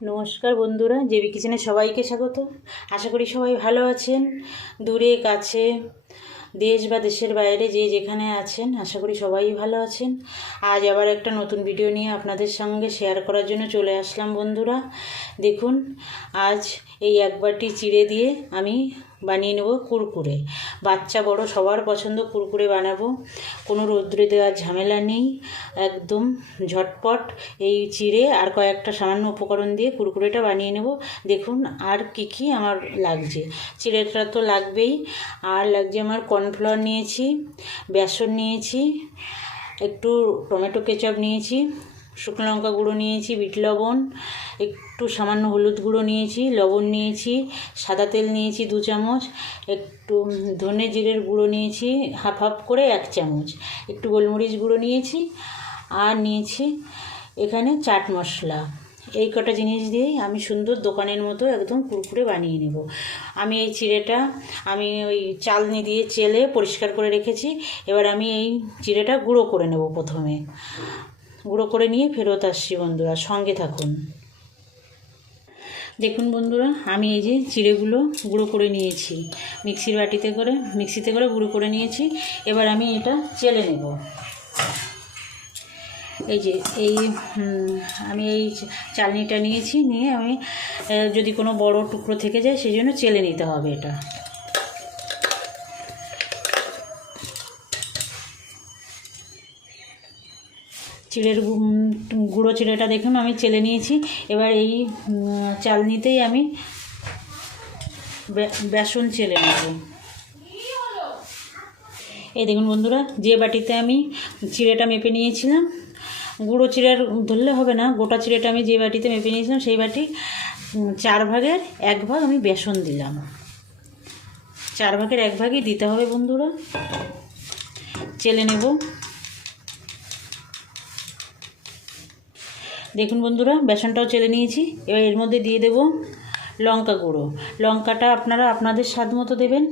নমস্কার বন্ধুরা, জেবি কিচেনে সবাইকে স্বাগত। আশা করি সবাই ভালো আছেন। দূরে কাছে, দেশ বা দেশের বাইরে যে যেখানে আছেন, আশা করি সবাই ভালো আছেন। আজ আবার একটা নতুন ভিডিও নিয়ে আপনাদের সঙ্গে শেয়ার করার জন্য চলে আসলাম বন্ধুরা। দেখুন, আজ এই এক বাটি চিড়ে দিয়ে আমি বানিয়ে নেব কুরকুরে। বাচ্চা বড় সবার পছন্দ কুরকুরে বানাবো। কোনো রৌদ্রে দেওয়ার ঝামেলা নেই, একদম ঝটপট এই চিড়ে আর কয়েকটা সামান্য উপকরণ দিয়ে কুরকুরেটা বানিয়ে নেব। দেখুন আর কি আমার লাগছে। চিড়েটা তো লাগবেই, আর লাগছে আমার কর্নফ্লাওয়ার নিয়েছি, বেসন নিয়েছি, একটু টমেটো কেচাপ নিয়েছি, শুকনো লঙ্কা গুঁড়ো নিয়েছি, বিট লবণ, একটু সামান্য হলুদ গুঁড়ো নিয়েছি, লবণ নিয়েছি, সাদা তেল নিয়েছি 2 চামচ, একটু ধনে জিরের গুঁড়ো নিয়েছি হাফ করে 1 চামচ, একটু গোলমরিচ গুঁড়ো নিয়েছি, আর নিয়েছি এখানে চাট মশলা। এই কটা জিনিস দিয়েই আমি সুন্দর দোকানের মতো একদম কুরকুরে বানিয়ে নেব। আমি এই চিড়েটা ওই চালনি দিয়ে চেলে পরিষ্কার করে রেখেছি। এবার আমি এই চিড়েটা গুঁড়ো করে নেব। প্রথমে গুঁড়ো করে নিয়ে ফেরত আসছি বন্ধুরা, সঙ্গে থাকুন। দেখুন বন্ধুরা, আমি এই যে চিড়েগুলো গুঁড়ো করে নিয়েছি, মিক্সিতে করে গুঁড়ো করে নিয়েছি। এবার আমি এটা চেলে নেব। এই যে আমি এই চালনিটা নিয়েছি, নিয়ে আমি যদি কোনো বড় টুকরো থেকে যায় সেই জন্য চেলে নিতে হবে এটা। চিড়ের গুঁড়ো চিড়েটা দেখুন আমি চেলে নিয়েছি। এবার এই চালনিতেই আমি বেসন চেলে নেব। এই দেখুন বন্ধুরা, যে বাটিতে আমি চিড়েটা মেপে নিয়েছিলাম, গুঁড়ো চিড়ের ধরলে হবে না, গোটা চিড়েটা আমি যে বাটিতে মেপে নিয়েছিলাম সেই বাটি 4 ভাগের 1 ভাগ আমি বেসন দিলাম। 4 ভাগের 1 ভাগই দিতে হবে বন্ধুরা। চেলে নেব। দেখুন বন্ধুরা, বেসনটাও চেলে নিয়েছি। এবার এর মধ্যে দিয়ে দেব লঙ্কা গুঁড়ো। লঙ্কাটা আপনারা আপনাদের স্বাদ মতো দেবেন।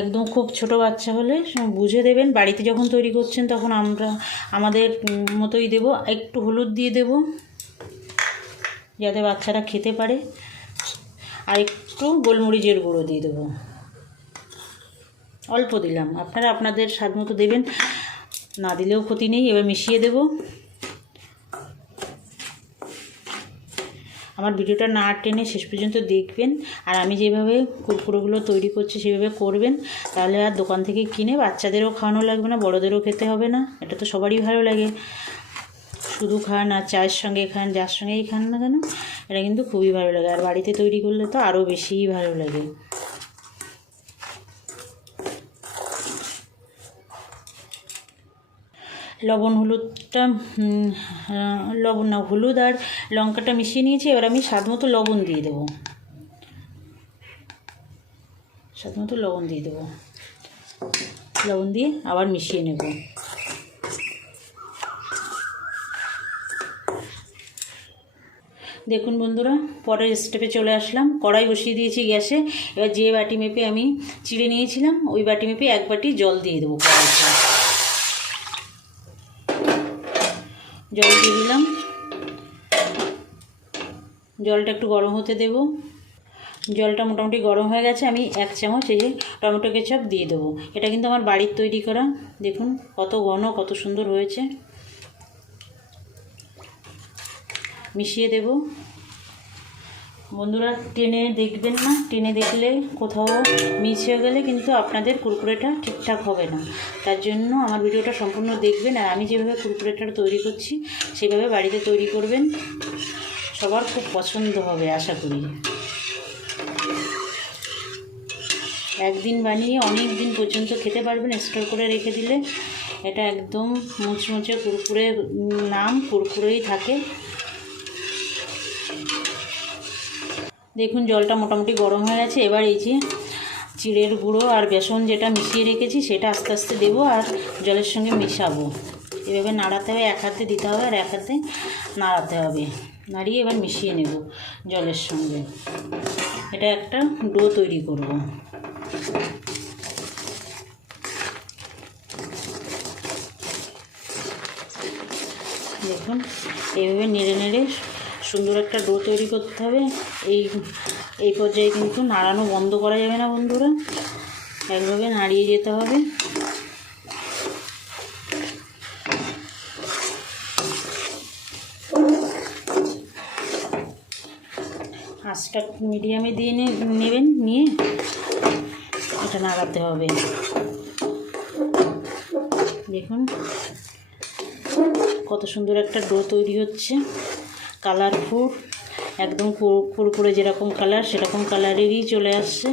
একদম খুব ছোট বাচ্চা হলে বুঝে দেবেন। বাড়িতে যখন তৈরি করছেন তখন আমরা আমাদের মতোই দেব। একটু হলুদ দিয়ে দেব যাতে বাচ্চারা খেতে পারে, আর একটু গোলমরিচের গুঁড়ো দিয়ে দেবো। অল্প দিলাম, আপনারা আপনাদের স্বাদ মতো দেবেন, না দিলেও ক্ষতি নেই। এবার মিশিয়ে দেব। আমার ভিডিওটা না টেনে শেষ পর্যন্ত দেখবেন, আর আমি যেভাবে কুরকুরেগুলো তৈরি করছি সেভাবে করবেন। তাহলে আর দোকান থেকে কিনে বাচ্চাদেরও খাওয়ানো লাগবে না, বড়োদেরও খেতে হবে না। এটা তো সবারই ভালো লাগে। শুধু খান আর চায়ের সঙ্গে খান, যার সঙ্গেই খান না কেন, এটা কিন্তু খুবই ভালো লাগে। আর বাড়িতে তৈরি করলে তো আরও বেশিই ভালো লাগে। হলুদ আর লঙ্কাটা মিশিয়ে নিয়েছি। এবার আমি স্বাদ মতো লবণ দিয়ে দেবো। লবণ দিয়ে আবার মিশিয়ে নেব। দেখুন বন্ধুরা, পরের স্টেপে চলে আসলাম। কড়াই বসিয়ে দিয়েছি গ্যাসে। এবার যে বাটি মেপে আমি চিড়ে নিয়েছিলাম ওই বাটি মেপে 1 বাটি জল দিয়ে দেবো। জল দিয়ে দিলাম। জলটা একটু গরম হতে দেব। জলটা মোটামুটি গরম হয়ে গেছে। আমি 1 চামচ এই যে টমেটো কেচাপ দিয়ে দেবো। এটা কিন্তু আমার বাড়ির তৈরি করা। দেখুন কত ঘন, কত সুন্দর হয়েছে। মিশিয়ে দেব। বন্ধুরা, টেনে দেখবেন না, টেনে দেখলে কোথাও মিস হয়ে গেলে কিন্তু আপনাদের কুরকুরেটা ঠিকঠাক হবে না। তার জন্য আমার ভিডিওটা সম্পূর্ণ দেখবেন, আর আমি যেভাবে কুরকুরেটা তৈরি করছি সেভাবে বাড়িতে তৈরি করবেন। সবার খুব পছন্দ হবে আশা করি। একদিন বানিয়ে অনেক দিন পর্যন্ত খেতে পারবেন, স্টোর করে রেখে দিলে। এটা একদম মুচমুচে কুরকুরে, নাম কুরকুরেই থাকে। দেখুন জলটা মোটামুটি গরম হয়ে গেছে। এবার এই যে চিড়ের গুঁড়ো আর বেসন যেটা মিশিয়ে রেখেছি সেটা আস্তে আস্তে দেবো আর জলের সঙ্গে মেশাবো। এভাবে নাড়াতে হবে, 1 হাতে দিতে হবে আর 1 হাতে নাড়াতে হবে। নাড়িয়ে এবার মিশিয়ে নেব জলের সঙ্গে। এটা একটা ডো তৈরি করব। দেখুন এইভাবে নেড়ে নেড়ে সুন্দর একটা ডো তৈরি করতে হবে। এই পর্যায়ে কিন্তু নাড়ানো বন্ধ করা যাবে না বন্ধুরা, একভাবে নাড়িয়ে যেতে হবে। আঁচটা মিডিয়ামে দিয়ে নেবেন, নিয়ে এটা নাড়াতে হবে। দেখুন কত সুন্দর একটা ডো তৈরি হচ্ছে, কালারফুল, একদম কুরকুরে যেরকম কালার সেরকম কালারেরই চলে আসছে।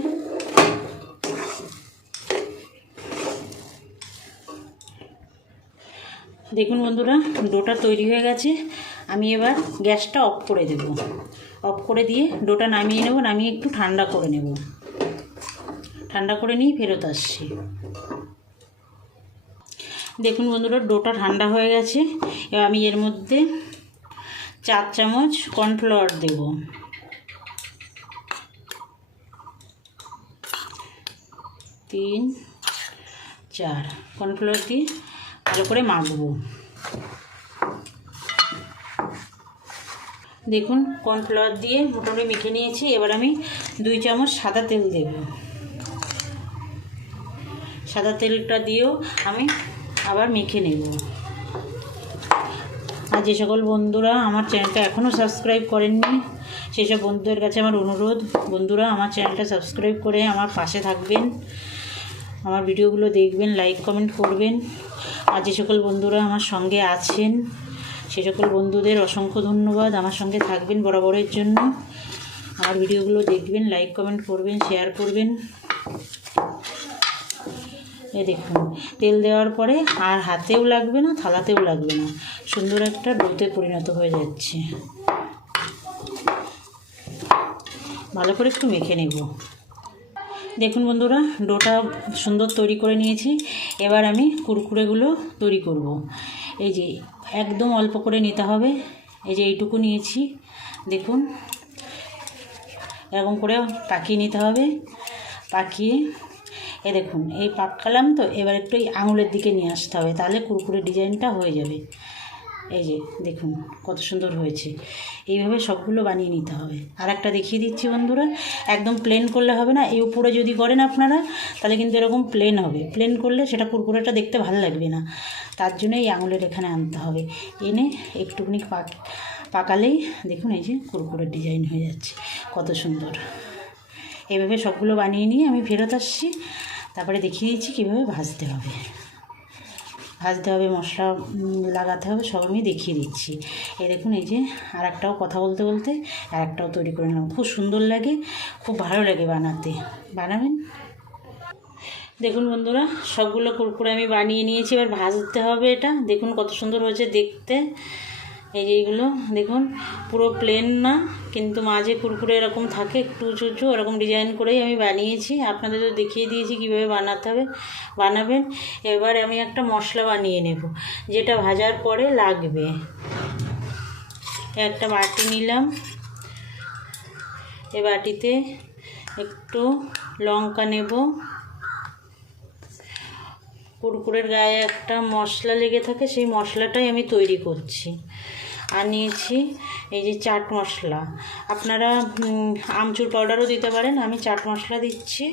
দেখুন বন্ধুরা, ডোটা তৈরি হয়ে গেছে। আমি এবার গ্যাসটা অফ করে দেব। অফ করে দিয়ে ডোটা নামিয়ে নেব, নামিয়ে একটু ঠান্ডা করে নেব। ঠান্ডা করে নিয়ে ফেরত আসছি। দেখুন বন্ধুরা, ডোটা ঠান্ডা হয়ে গেছে। এবার আমি এর মধ্যে 4 চামচ কর্নফ্লাওয়ার দেব। 3, 4 কর্নফ্লাওয়ার দিয়ে ভালো করে মাখবো। দেখুন কর্নফ্লাওয়ার দিয়ে মোটামুটি মেখে নিয়েছি। এবার আমি 2 চামচ সাদা তেল দেব। সাদা তেলটা দিয়েও আমি আবার মেখে নেব। আর যে সকল বন্ধুরা আমার চ্যানেলটা এখনও সাবস্ক্রাইব করেননি, সেসব বন্ধুদের কাছে আমার অনুরোধ, বন্ধুরা আমার চ্যানেলটা সাবস্ক্রাইব করে আমার পাশে থাকবেন, আমার ভিডিওগুলো দেখবেন, লাইক কমেন্ট করবেন। আর যে সকল বন্ধুরা আমার সঙ্গে আছেন সে সকল বন্ধুদের অসংখ্য ধন্যবাদ। আমার সঙ্গে থাকবেন বরাবরের জন্য, আমার ভিডিওগুলো দেখবেন, লাইক কমেন্ট করবেন, শেয়ার করবেন। এই দেখুন তেল দেওয়ার পরে আর হাতেও লাগবে না, থালাতেও লাগবে না, সুন্দর একটা ডোতে পরিণত হয়ে যাচ্ছে। ভালো করে একটু মেখে নেব। দেখুন বন্ধুরা, ডোটা সুন্দর তৈরি করে নিয়েছি। এবার আমি কুরকুরেগুলো তৈরি করব। এই যে একদম অল্প করে নিতে হবে। এই যে এইটুকু নিয়েছি, দেখুন এরকম করে পাকিয়ে নিতে হবে। পাকিয়ে দেখুন এই পাকালাম তো, এবার একটু এই আঙুলের দিকে নিয়ে আসতে হবে, তাহলে কুরকুরে ডিজাইনটা হয়ে যাবে। এই যে দেখুন কত সুন্দর হয়েছে। এইভাবে সবগুলো বানিয়ে নিতে হবে। আর একটা দেখিয়ে দিচ্ছি বন্ধুরা, একদম প্লেন করলে হবে না। এই উপরে যদি করেন আপনারা তাহলে কিন্তু এরকম প্লেন হবে। প্লেন করলে সেটা কুরকুরেটা দেখতে ভালো লাগবে না, তার জন্য এই আঙুলের এখানে আনতে হবে। এনে একটুখানি পাকালেই দেখুন এই যে কুরকুরের ডিজাইন হয়ে যাচ্ছে, কত সুন্দর। এইভাবে সবগুলো বানিয়ে নিয়ে আমি ফেরত আসছি। তারপরে দেখিয়ে দিচ্ছি কীভাবে ভাজতে হবে। মশলা লাগাতে হবে, সব আমি দেখিয়ে দিচ্ছি। এই দেখুন এই যে আর একটাও কথা বলতে বলতে আর একটাও তৈরি করে নিলাম। খুব সুন্দর লাগে, খুব ভালো লাগে বানাতে, বানাবেন। দেখুন বন্ধুরা, সবগুলো কুরকুরে আমি বানিয়ে নিয়েছি। এবার ভাজতে হবে এটা। দেখুন কত সুন্দর হয়েছে দেখতে। এই যে এইগুলো দেখুন পুরো প্লেন না, কিন্তু মাঝে কুরকুরে এরকম থাকে, একটু উঁচু উঁচু এরকম ডিজাইন করেই আমি বানিয়েছি। আপনাদের তো দেখিয়ে দিয়েছি কীভাবে বানাতে হবে, বানাবেন। এবার আমি একটা মশলা বানিয়ে নেব, যেটা ভাজার পরে লাগবে। একটা বাটি নিলাম, এই বাটিতে একটু লঙ্কা নেব। কুরকুরের গায়ে একটা মশলা লেগে থাকে, সেই মশলাটাই আমি তৈরি করছি। আর নিয়েছি এই যে চাট মশলা, আপনারা আমচুর পাউডারও দিতে পারেন, আমি চাট মশলা দিচ্ছি।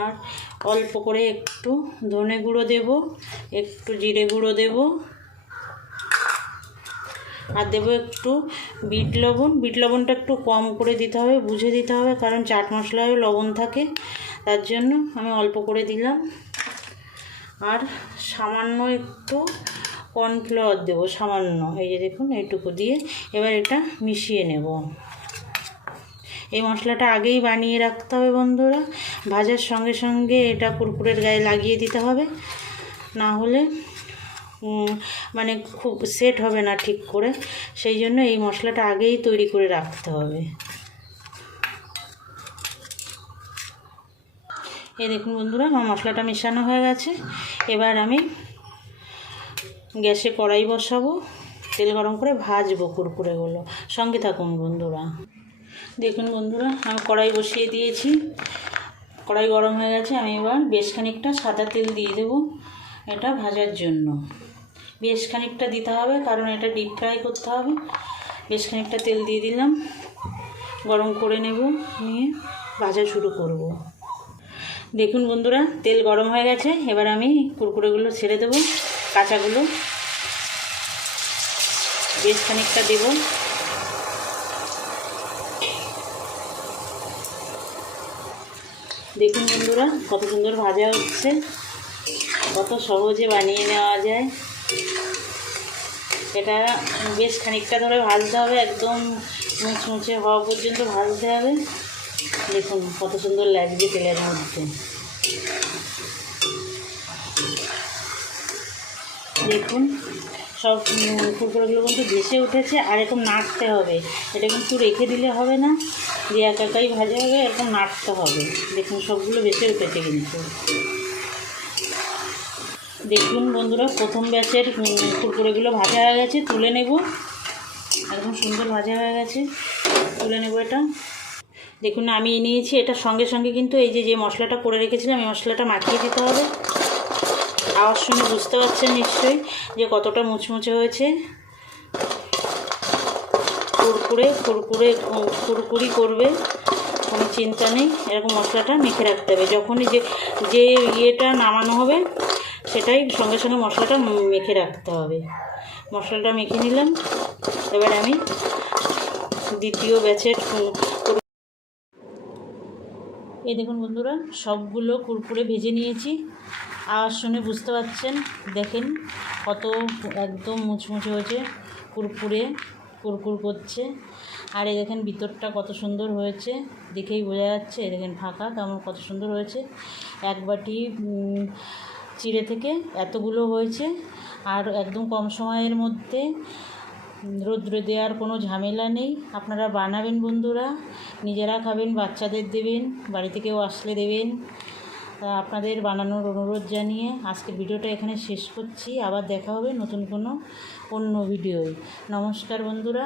আর অল্প করে একটু ধনে গুঁড়ো দেব, একটু জিরে গুঁড়ো দেব, আর দেবো একটু বিট লবণ। বিট লবণটা একটু কম করে দিতে হবে, বুঝে দিতে হবে, কারণ চাট মশলায় লবণ থাকে, তার জন্য আমি অল্প করে দিলাম। আর সামান্য একটু কর্নফ্লাওয়ার দেবো, সামান্য, এই যে দেখুন এইটুকু দিয়ে এবার এটা মিশিয়ে নেব। এই মশলাটা আগেই বানিয়ে রাখতে হবে বন্ধুরা, ভাজার সঙ্গে সঙ্গে এটা কুরকুরের গায়ে লাগিয়ে দিতে হবে, না হলে মানে খুব সেট হবে না ঠিক করে। সেই জন্য এই মশলাটা আগেই তৈরি করে রাখতে হবে। এই দেখুন বন্ধুরা, আমার মশলাটা মেশানো হয়ে গেছে। এবার আমি গ্যাসে কড়াই বসাবো, তেল গরম করে ভাজবো কুরকুরেগুলো। সঙ্গে থাকুন বন্ধুরা। দেখুন বন্ধুরা, আমি কড়াই বসিয়ে দিয়েছি, কড়াই গরম হয়ে গেছে। আমি এবার বেশ খানিকটা সাদা তেল দিয়ে দেবো এটা ভাজার জন্য। বেশ খানিকটা দিতে হবে, কারণ এটা ডিপ ফ্রাই করতে হবে। বেশ খানিকটা তেল দিয়ে দিলাম, গরম করে নেব, নিয়ে ভাজা শুরু করব। দেখুন বন্ধুরা, তেল গরম হয়ে গেছে। এবার আমি কুরকুরেগুলো ছেড়ে দেবো, কাঁচাগুলো বেশ খানিকটা দেবো। দেখুন বন্ধুরা, কত সুন্দর ভাজা হচ্ছে, কত সহজে বানিয়ে নেওয়া যায়। এটা বেশ খানিকটা ধরে ভাজতে হবে, একদম মুচমুচে হওয়া পর্যন্ত ভাজতে হবে। দেখুন কত সুন্দর লাগছে তেলের মধ্যে। দেখুন সব কুরকুরেগুলো কিন্তু ভেসে উঠেছে, আর এরকম নাড়তে হবে। এটা কিন্তু রেখে দিলে হবে না, যে একাই ভাজা হবে, এরকম নাড়তে হবে। দেখুন সবগুলো ভেসে উঠেছে কিন্তু। দেখুন বন্ধুরা, প্রথম ব্যাচের কুরকুরেগুলো ভাজা হয়ে গেছে, তুলে নেব। একদম সুন্দর ভাজা হয়ে গেছে, তুলে নেব এটা। দেখুন আমি নিয়েছি, এটার সঙ্গে সঙ্গে কিন্তু এই যে মশলাটা করে রেখেছিলাম, এই মশলাটা মাখিয়ে দিতে হবে। আওয়াজ শুনে বুঝতে পারছেন নিশ্চয়ই যে কতটা মুচমুচে হয়েছে। কুরকুরি করবে, কোনো চিন্তা নেই। এরকম মশলাটা মেখে রাখতে হবে, যখনই যে ইয়েটা নামানো হবে সেটাই সঙ্গে সঙ্গে মশলাটা মেখে রাখতে হবে। মশলাটা মেখে নিলাম। এবার আমি দ্বিতীয় ব্যাচের এই দেখুন বন্ধুরা, সবগুলো কুরকুরে ভেজে নিয়েছি। আওয়াজ শুনে বুঝতে পারছেন, দেখেন কত একদম মুচমুচে হয়েছে, কুরকুর করছে। আর এই দেখেন ভিতরটা কত সুন্দর হয়েছে, দেখেই বোঝা যাচ্ছে। এই দেখেন ফাঁকা কেমন কত সুন্দর হয়েছে। এক বাটি চিড়ে থেকে এতগুলো হয়েছে। আর একদম কম সময়ের মধ্যে, রোদ্রে দেওয়ার কোনো ঝামেলা নেই। আপনারা বানাবেন বন্ধুরা, নিজেরা খাবেন, বাচ্চাদের দেবেন, বাড়িতে কেউ আসলে দেবেন। আপনাদের বানানোর অনুরোধ জানিয়ে আজকের ভিডিওটা এখানে শেষ করছি। আবার দেখা হবে নতুন কোনো অন্য ভিডিওয়। নমস্কার বন্ধুরা।